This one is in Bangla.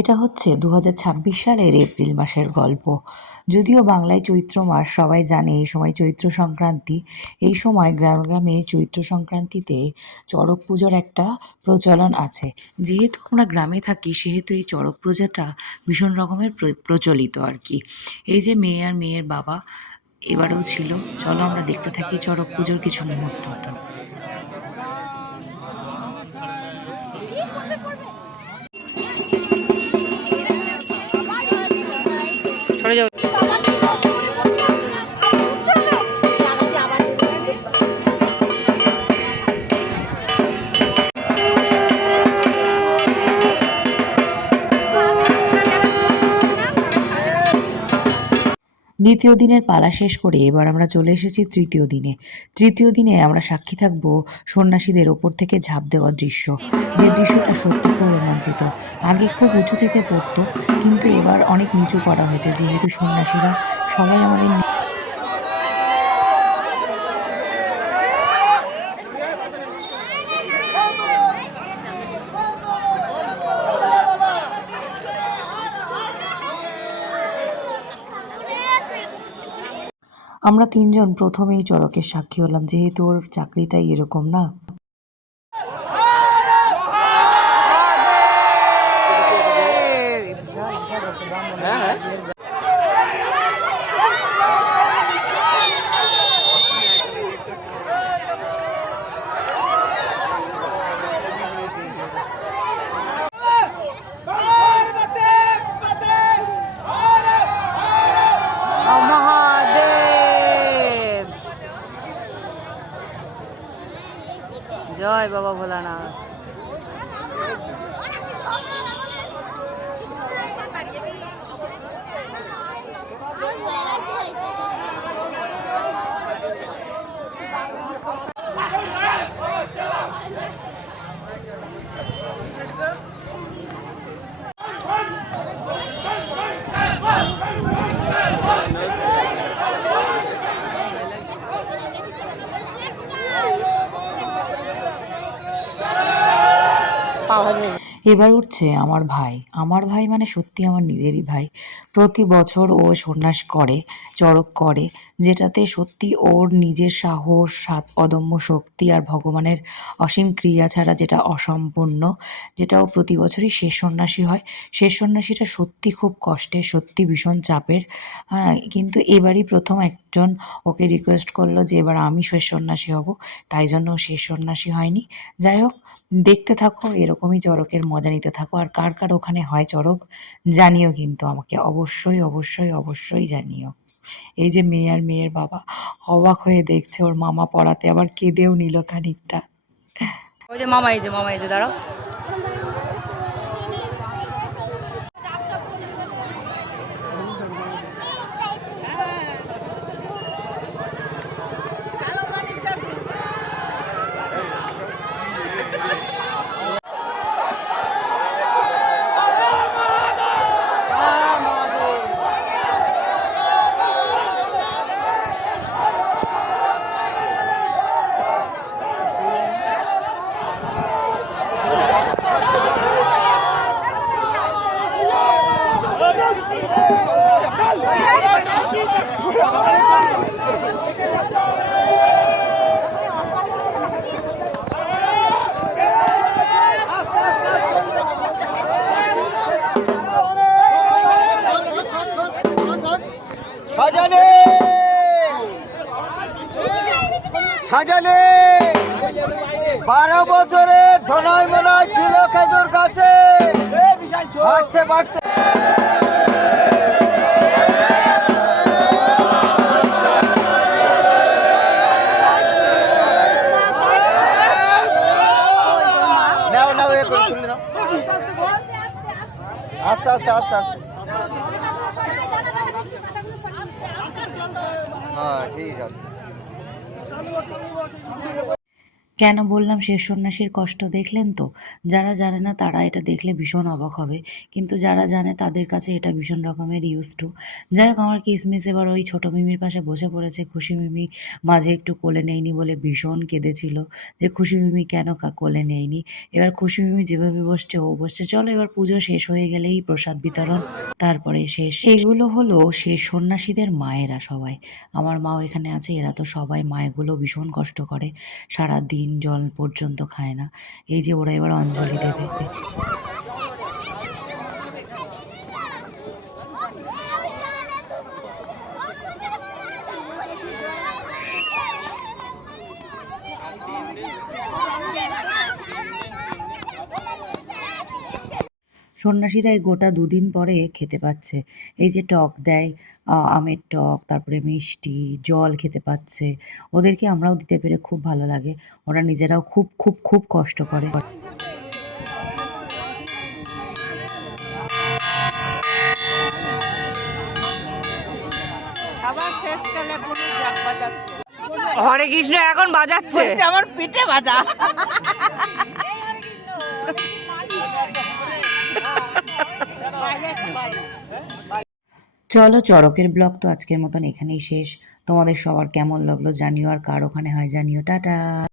এটা হচ্ছে 2026 সালের এপ্রিল মাসের গল্প। যদিও বাংলায় চৈত্র মাস, সবাই জানে এই সময় চৈত্র সংক্রান্তি। এই সময় গ্রামে গ্রামে চৈত্র সংক্রান্তিতে চড়ক পুজোর একটা প্রচলন আছে। যেহেতু আমরা গ্রামে থাকি সেহেতু এই চড়ক পুজোটা ভীষণ রকমের প্রচলিত আর কি। এই যে মেয়ে আর মেয়ের বাবা এবারেও ছিল। চলো আমরা দেখতে থাকি চড়ক পুজোর কিছু মুহূর্ত। সরে যাও। দ্বিতীয় দিনের পালা শেষ করে এবার আমরা চলে এসেছি তৃতীয় দিনে। তৃতীয় দিনে আমরা সাক্ষী থাকব সন্ন্যাসীদের ওপর থেকে ঝাঁপ দেওয়ার দৃশ্য। যে দৃশ্যটা সত্যি খুব রোমাঞ্চিত। আগে খুব উঁচু থেকে পড়তো, কিন্তু এবার অনেক নিচু করা হয়েছে, যেহেতু সন্ন্যাসীরা সবাই আমাদের আমরা তিনজন প্রথমেই চড়কের সাক্ষী হলাম, যেহেতু ওর চাকরিটাই এরকম না। জয় বাবা ভোলানাথ। এবার উঠছে আমার ভাই। আমার ভাই মানে সত্যি আমার নিজেরই ভাই। প্রতি বছর ও সন্ন্যাস করে, চড়ক করে, যেটাতে সত্যি ওর নিজের সাহস, অদম্য শক্তি আর ভগবানের অসীম ক্রিয়া ছাড়া যেটা অসম্পূর্ণ, যেটা ও প্রতি বছরই শেষ সন্ন্যাসী হয়। শেষ সন্ন্যাসীটা সত্যি খুব কষ্টের, সত্যি ভীষণ চাপের। হ্যাঁ, কিন্তু এবারই প্রথম একজন ওকে রিকোয়েস্ট করলো যে এবার আমি শেষ সন্ন্যাসী হব, তাই জন্য ও শেষ সন্ন্যাসী হয়নি। যাই হোক, দেখতে থাকো, এরকমই চড়কের মজা নিতে থাকো। আর কার কার ওখানে হয় চড়ক জানিও, কিন্তু আমাকে অবশ্যই অবশ্যই অবশ্যই জানিও। এই যে মেয়ে আর মেয়ের বাবা অবাক হয়ে দেখছে ওর মামা পড়াতে, আবার কেঁদেও নিল খানিকটা। ওই যে মামা এই যে দাঁড়াও। সাজানে 12 বছরে ধনায় মনায় ছিল খেজুর গাছে, বাঁচতে বাঁচতে আস্তে আস্তে আস্তে আস্তে। হ্যাঁ, ঠিক আছে। কেন বললাম শেষ সন্ন্যাসীর কষ্ট দেখলেন তো? যারা জানে না তারা এটা দেখলে ভীষণ অবাক হবে, কিন্তু যারা জানে তাদের কাছে এটা ভীষণ রকমের ইউজ টু। যাই হোক, আমার কিসমিস এবার ওই ছোটো মিমির পাশে বসে পড়েছে। খুশি মিমি মাঝে একটু কোলে নেয়নি বলে ভীষণ কেঁদেছিল যে খুশি মিমি কেন কোলে নেয়নি। এবার খুশি মিমি যেভাবে বসছে ও বসছে। চলো এবার পুজো শেষ হয়ে গেলেই প্রসাদ বিতরণ, তারপরে শেষ। এগুলো হলো শেষ সন্ন্যাসীদের মায়েরা সবাই। আমার মাও এখানে আছে। এরা তো সবাই মায়েগুলো ভীষণ কষ্ট করে, সারা দিন জল পর্যন্ত খায় না। এই যে ওরা এবার অঞ্জলি দেবে। সন্ন্যাসীরা এই গোটা 2 দিন পরে খেতে পাচ্ছে। এই যে টক দেয়, আমের টক, তারপরে মিষ্টি, জল খেতে পাচ্ছে। ওদেরকে আমরাও দিতে পেরে খুব ভালো লাগে। ওরা নিজেরাও খুব খুব খুব কষ্ট করে। হরে কৃষ্ণ এখন বাজাচ্ছে আমার পিঠে বাজা। চলো, চড়কের ব্লগ তো আজকের মতন এখানেই শেষ। তোমাদের সবার কেমন লাগলো জানিও, আর কার ওখানে হয় জানিও। টাটা।